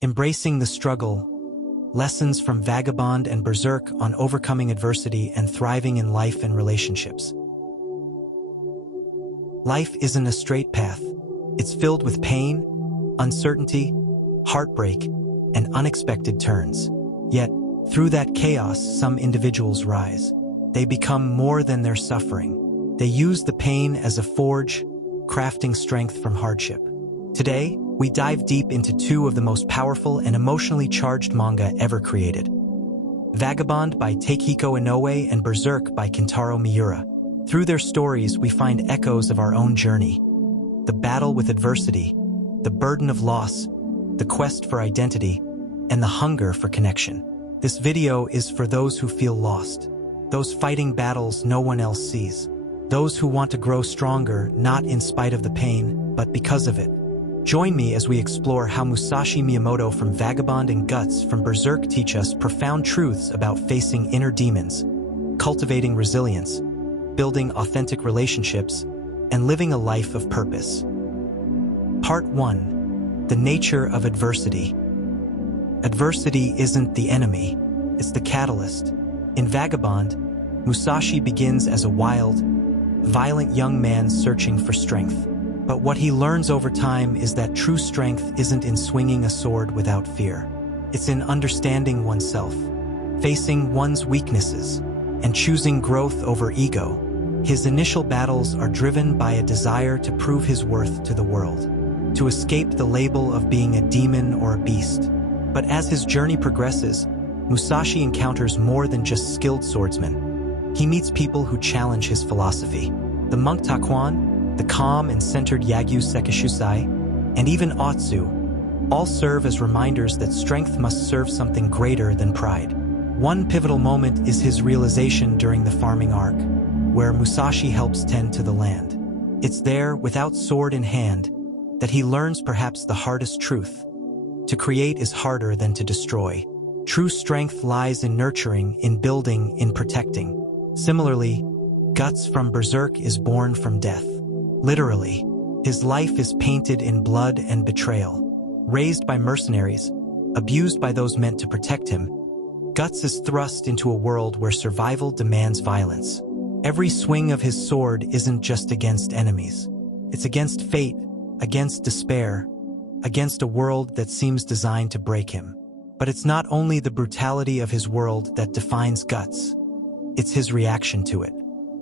Embracing the struggle, lessons from Vagabond and Berserk on overcoming adversity and thriving in life and relationships. Life isn't a straight path. It's filled with pain, uncertainty, heartbreak, and unexpected turns. Yet, through that chaos, some individuals rise. They become more than their suffering. They use the pain as a forge, crafting strength from hardship. Today, we dive deep into two of the most powerful and emotionally charged manga ever created. Vagabond by Takehiko Inoue and Berserk by Kentaro Miura. Through their stories, we find echoes of our own journey. The battle with adversity, the burden of loss, the quest for identity, and the hunger for connection. This video is for those who feel lost, those fighting battles no one else sees, those who want to grow stronger not in spite of the pain, but because of it. Join me as we explore how Musashi Miyamoto from Vagabond and Guts from Berserk teach us profound truths about facing inner demons, cultivating resilience, building authentic relationships, and living a life of purpose. Part 1. The nature of adversity. Adversity isn't the enemy, it's the catalyst. In Vagabond, Musashi begins as a wild, violent young man searching for strength. But what he learns over time is that true strength isn't in swinging a sword without fear. It's in understanding oneself, facing one's weaknesses, and choosing growth over ego. His initial battles are driven by a desire to prove his worth to the world, to escape the label of being a demon or a beast. But as his journey progresses, Musashi encounters more than just skilled swordsmen. He meets people who challenge his philosophy. The monk Takuan, the calm and centered Yagyu Sekishusai, and even Otsu, all serve as reminders that strength must serve something greater than pride. One pivotal moment is his realization during the farming arc, where Musashi helps tend to the land. It's there, without sword in hand, that he learns perhaps the hardest truth. To create is harder than to destroy. True strength lies in nurturing, in building, in protecting. Similarly, Guts from Berserk is born from death. Literally, his life is painted in blood and betrayal. Raised by mercenaries, abused by those meant to protect him, Guts is thrust into a world where survival demands violence. Every swing of his sword isn't just against enemies. It's against fate, against despair, against a world that seems designed to break him. But it's not only the brutality of his world that defines Guts. It's his reaction to it.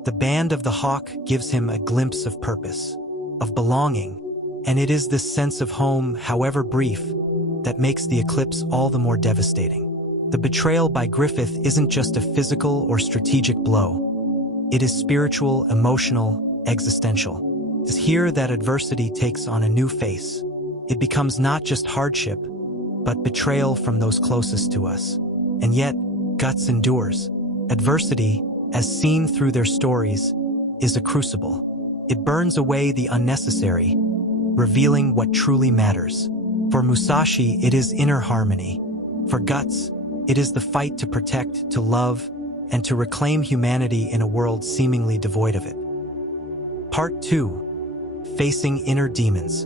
The Band of the Hawk gives him a glimpse of purpose, of belonging, and it is this sense of home, however brief, that makes the eclipse all the more devastating. The betrayal by Griffith isn't just a physical or strategic blow. It is spiritual, emotional, existential. It's here that adversity takes on a new face. It becomes not just hardship, but betrayal from those closest to us. And yet, Guts endures. Adversity, as seen through their stories, is a crucible. It burns away the unnecessary, revealing what truly matters. For Musashi, it is inner harmony. For Guts, it is the fight to protect, to love, and to reclaim humanity in a world seemingly devoid of it. Part 2. Facing inner demons.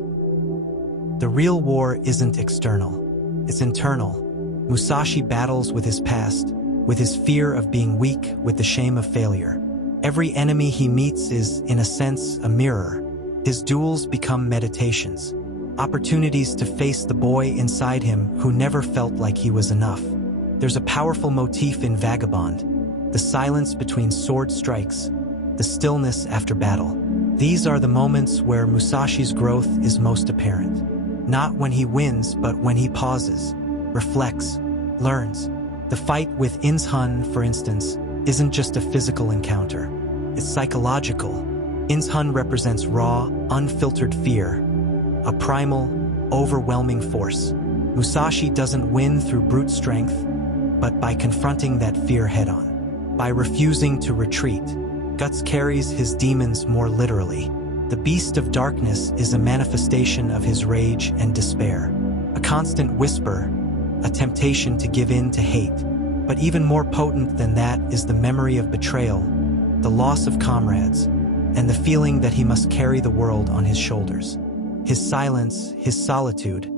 The real war isn't external, it's internal. Musashi battles with his past, with his fear of being weak, with the shame of failure. Every enemy he meets is, in a sense, a mirror. His duels become meditations, opportunities to face the boy inside him who never felt like he was enough. There's a powerful motif in Vagabond, the silence between sword strikes, the stillness after battle. These are the moments where Musashi's growth is most apparent. Not when he wins, but when he pauses, reflects, learns. The fight with Inshun, for instance, isn't just a physical encounter. It's psychological. Inshun represents raw, unfiltered fear, a primal, overwhelming force. Musashi doesn't win through brute strength, but by confronting that fear head-on. By refusing to retreat, Guts carries his demons more literally. The beast of darkness is a manifestation of his rage and despair, a constant whisper, a temptation to give in to hate. But even more potent than that is the memory of betrayal, the loss of comrades, and the feeling that he must carry the world on his shoulders. His silence, his solitude,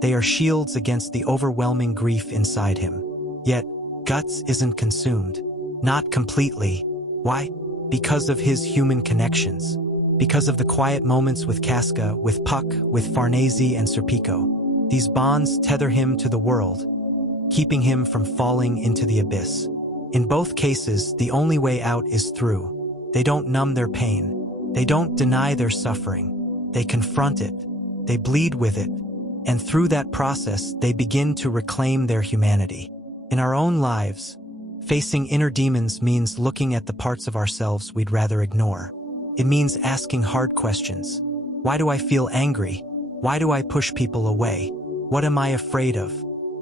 They are shields against the overwhelming grief inside him. Yet, Guts isn't consumed. Not completely. Why? Because of his human connections. Because of the quiet moments with Casca, with Puck, with Farnese and Serpico. These bonds tether him to the world, keeping him from falling into the abyss. In both cases, the only way out is through. They don't numb their pain. They don't deny their suffering. They confront it. They bleed with it. And through that process, they begin to reclaim their humanity. In our own lives, facing inner demons means looking at the parts of ourselves we'd rather ignore. It means asking hard questions. Why do I feel angry? Why do I push people away? What am I afraid of?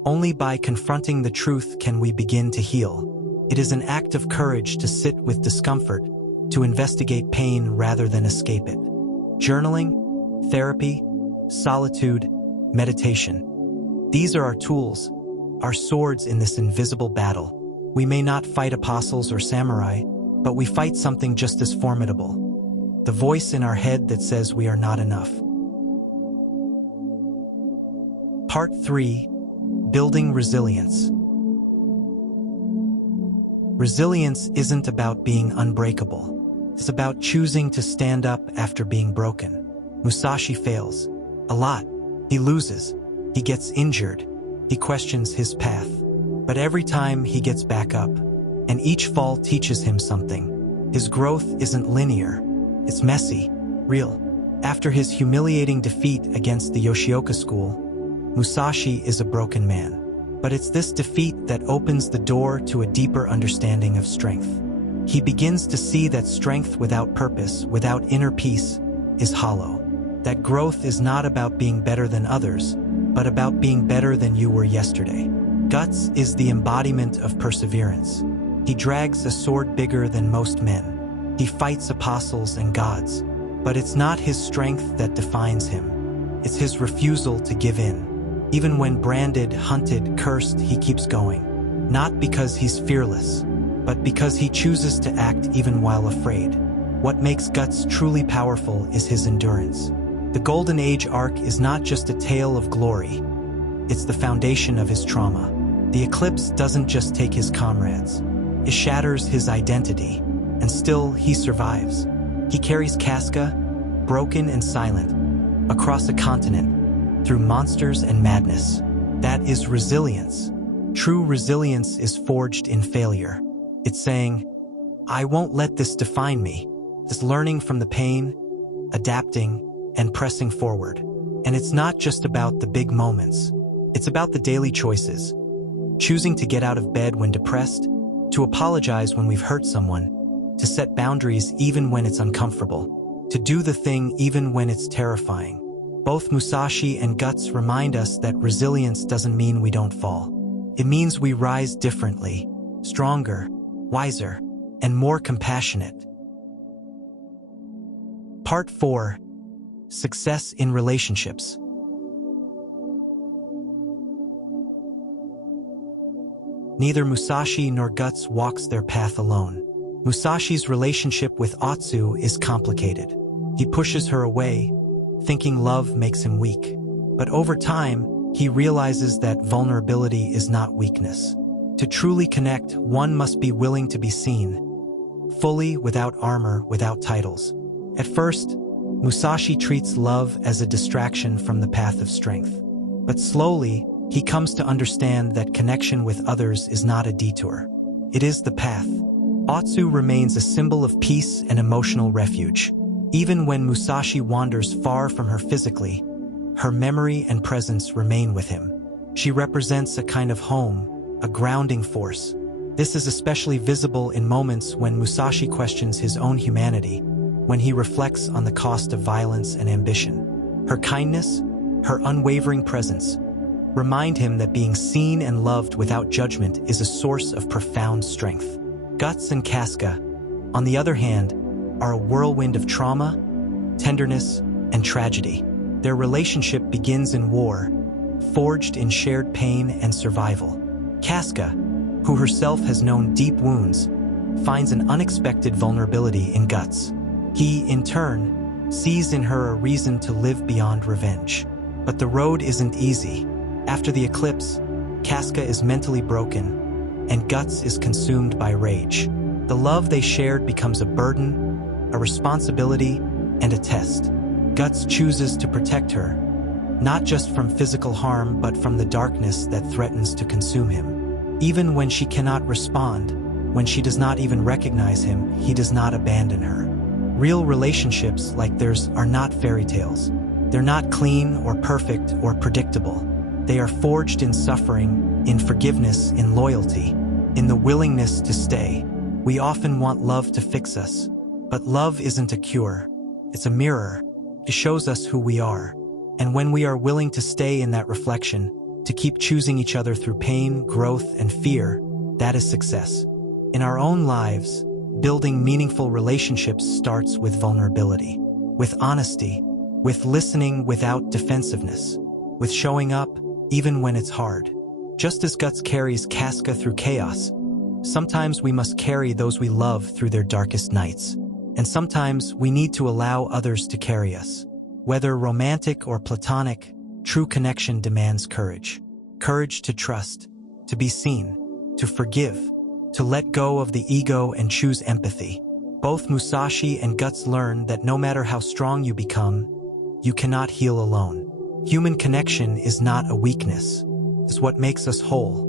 Only by confronting the truth can we begin to heal. It is an act of courage to sit with discomfort, to investigate pain rather than escape it. Journaling, therapy, solitude, meditation. These are our tools, our swords in this invisible battle. We may not fight apostles or samurai, but we fight something just as formidable. The voice in our head that says we are not enough. Part 3. Building Resilience. Resilience isn't about being unbreakable. It's about choosing to stand up after being broken. Musashi fails. A lot. He loses. He gets injured. He questions his path. But every time he gets back up, and each fall teaches him something. His growth isn't linear. It's messy, real. After his humiliating defeat against the Yoshioka school, Musashi is a broken man. But it's this defeat that opens the door to a deeper understanding of strength. He begins to see that strength without purpose, without inner peace, is hollow. That growth is not about being better than others, but about being better than you were yesterday. Guts is the embodiment of perseverance. He drags a sword bigger than most men. He fights apostles and gods. But it's not his strength that defines him. It's his refusal to give in. Even when branded, hunted, cursed, he keeps going. Not because he's fearless, but because he chooses to act even while afraid. What makes Guts truly powerful is his endurance. The Golden Age arc is not just a tale of glory. It's the foundation of his trauma. The eclipse doesn't just take his comrades. It shatters his identity, and still he survives. He carries Casca, broken and silent, across a continent, through monsters and madness. That is resilience. True resilience is forged in failure. It's saying, I won't let this define me. It's learning from the pain, adapting, and pressing forward. And it's not just about the big moments. It's about the daily choices. Choosing to get out of bed when depressed, to apologize when we've hurt someone, to set boundaries even when it's uncomfortable, to do the thing even when it's terrifying. Both Musashi and Guts remind us that resilience doesn't mean we don't fall. It means we rise differently, stronger, wiser, and more compassionate. Part 4. Success in Relationships. Neither Musashi nor Guts walks their path alone. Musashi's relationship with Otsu is complicated. He pushes her away, thinking love makes him weak. But over time, he realizes that vulnerability is not weakness. To truly connect, one must be willing to be seen, fully, without armor, without titles. At first, Musashi treats love as a distraction from the path of strength. But slowly, he comes to understand that connection with others is not a detour. It is the path. Otsu remains a symbol of peace and emotional refuge. Even when Musashi wanders far from her physically, her memory and presence remain with him. She represents a kind of home, a grounding force. This is especially visible in moments when Musashi questions his own humanity, when he reflects on the cost of violence and ambition. Her kindness, her unwavering presence, remind him that being seen and loved without judgment is a source of profound strength. Guts and Casca, on the other hand, are a whirlwind of trauma, tenderness, and tragedy. Their relationship begins in war, forged in shared pain and survival. Casca, who herself has known deep wounds, finds an unexpected vulnerability in Guts. He, in turn, sees in her a reason to live beyond revenge. But the road isn't easy. After the eclipse, Casca is mentally broken, and Guts is consumed by rage. The love they shared becomes a burden, a responsibility, and a test. Guts chooses to protect her, not just from physical harm but from the darkness that threatens to consume him. Even when she cannot respond, when she does not even recognize him, he does not abandon her. Real relationships like theirs are not fairy tales. They're not clean or perfect or predictable. They are forged in suffering, in forgiveness, in loyalty, in the willingness to stay. We often want love to fix us, but love isn't a cure. It's a mirror. It shows us who we are. And when we are willing to stay in that reflection, to keep choosing each other through pain, growth, and fear, that is success. In our own lives, building meaningful relationships starts with vulnerability, with honesty, with listening without defensiveness, with showing up even when it's hard. Just as Guts carries Casca through chaos, sometimes we must carry those we love through their darkest nights. And sometimes we need to allow others to carry us. Whether romantic or platonic, true connection demands courage. Courage to trust, to be seen, to forgive, to let go of the ego and choose empathy. Both Musashi and Guts learn that no matter how strong you become, you cannot heal alone. Human connection is not a weakness. It's what makes us whole.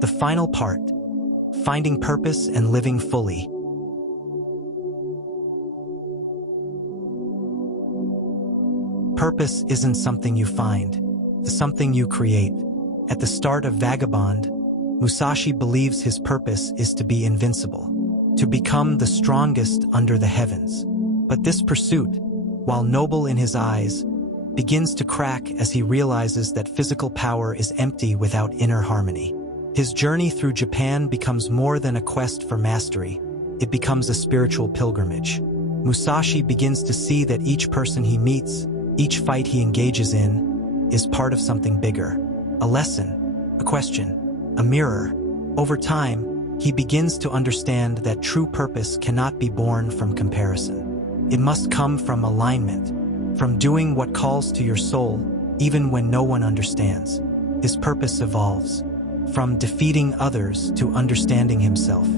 The final part, finding purpose and living fully. Purpose isn't something you find, it's something you create. At the start of Vagabond, Musashi believes his purpose is to be invincible, to become the strongest under the heavens. But this pursuit, while noble in his eyes, begins to crack as he realizes that physical power is empty without inner harmony. His journey through Japan becomes more than a quest for mastery. It becomes a spiritual pilgrimage. Musashi begins to see that each person he meets, each fight he engages in, is part of something bigger. A lesson, a question, a mirror. Over time, he begins to understand that true purpose cannot be born from comparison. It must come from alignment, from doing what calls to your soul, even when no one understands. His purpose evolves, from defeating others to understanding himself,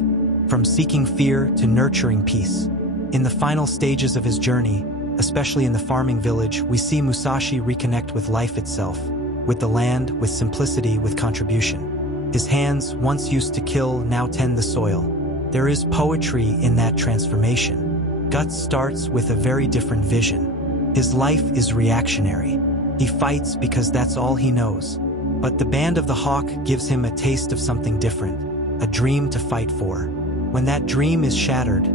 from seeking fear to nurturing peace. In the final stages of his journey, especially in the farming village, we see Musashi reconnect with life itself, with the land, with simplicity, with contribution. His hands, once used to kill, now tend the soil. There is poetry in that transformation. Guts starts with a very different vision. His life is reactionary. He fights because that's all he knows. But the Band of the Hawk gives him a taste of something different, a dream to fight for. When that dream is shattered,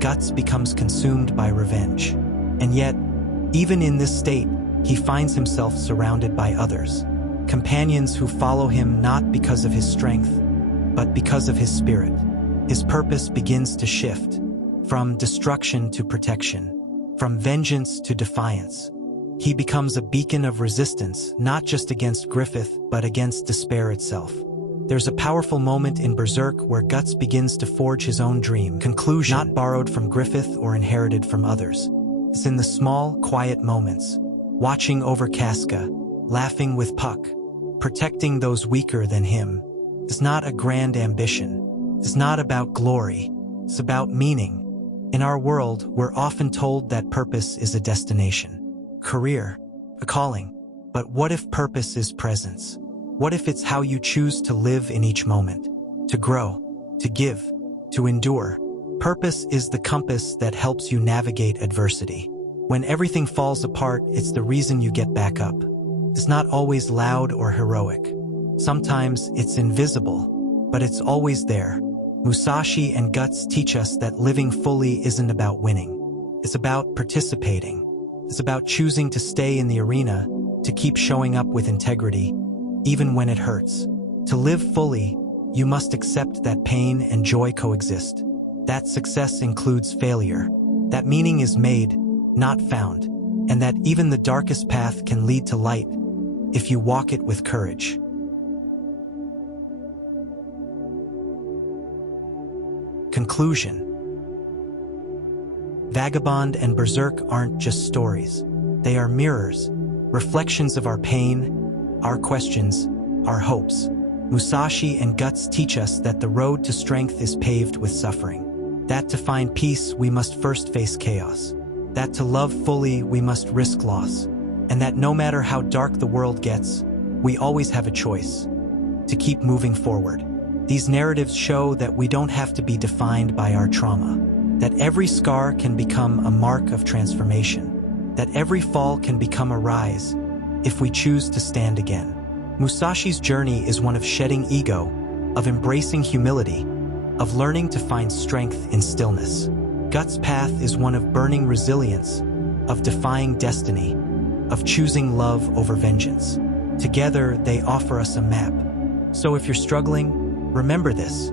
Guts becomes consumed by revenge. And yet, even in this state, he finds himself surrounded by others. Companions who follow him not because of his strength, but because of his spirit. His purpose begins to shift, from destruction to protection, from vengeance to defiance. He becomes a beacon of resistance, not just against Griffith, but against despair itself. There's a powerful moment in Berserk where Guts begins to forge his own dream, conclusion not borrowed from Griffith or inherited from others. It's in the small, quiet moments, watching over Casca, laughing with Puck, protecting those weaker than him. It's not a grand ambition. It's not about glory. It's about meaning. In our world, we're often told that purpose is a destination, career, a calling. But what if purpose is presence? What if it's how you choose to live in each moment, to grow, to give, to endure? Purpose is the compass that helps you navigate adversity. When everything falls apart, it's the reason you get back up. It's not always loud or heroic. Sometimes it's invisible, but it's always there. Musashi and Guts teach us that living fully isn't about winning. It's about participating. It's about choosing to stay in the arena, to keep showing up with integrity, even when it hurts. To live fully, you must accept that pain and joy coexist. That success includes failure. That meaning is made, not found. And that even the darkest path can lead to light if you walk it with courage. Conclusion. Vagabond and Berserk aren't just stories. They are mirrors, reflections of our pain, our questions, our hopes. Musashi and Guts teach us that the road to strength is paved with suffering. That to find peace, we must first face chaos. That to love fully, we must risk loss. And that no matter how dark the world gets, we always have a choice to keep moving forward. These narratives show that we don't have to be defined by our trauma, that every scar can become a mark of transformation, that every fall can become a rise if we choose to stand again. Musashi's journey is one of shedding ego, of embracing humility, of learning to find strength in stillness. Guts' path is one of burning resilience, of defying destiny, of choosing love over vengeance. Together, they offer us a map. So if you're struggling, remember this: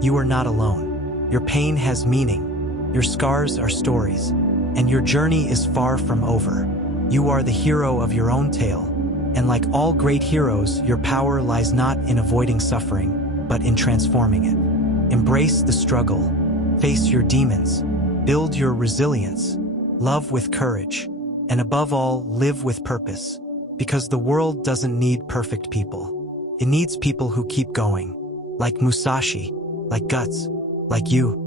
you are not alone. Your pain has meaning, your scars are stories, and your journey is far from over. You are the hero of your own tale, and like all great heroes, your power lies not in avoiding suffering, but in transforming it. Embrace the struggle, face your demons, build your resilience, love with courage, and above all, live with purpose. Because the world doesn't need perfect people. It needs people who keep going. Like Musashi, like Guts, like you.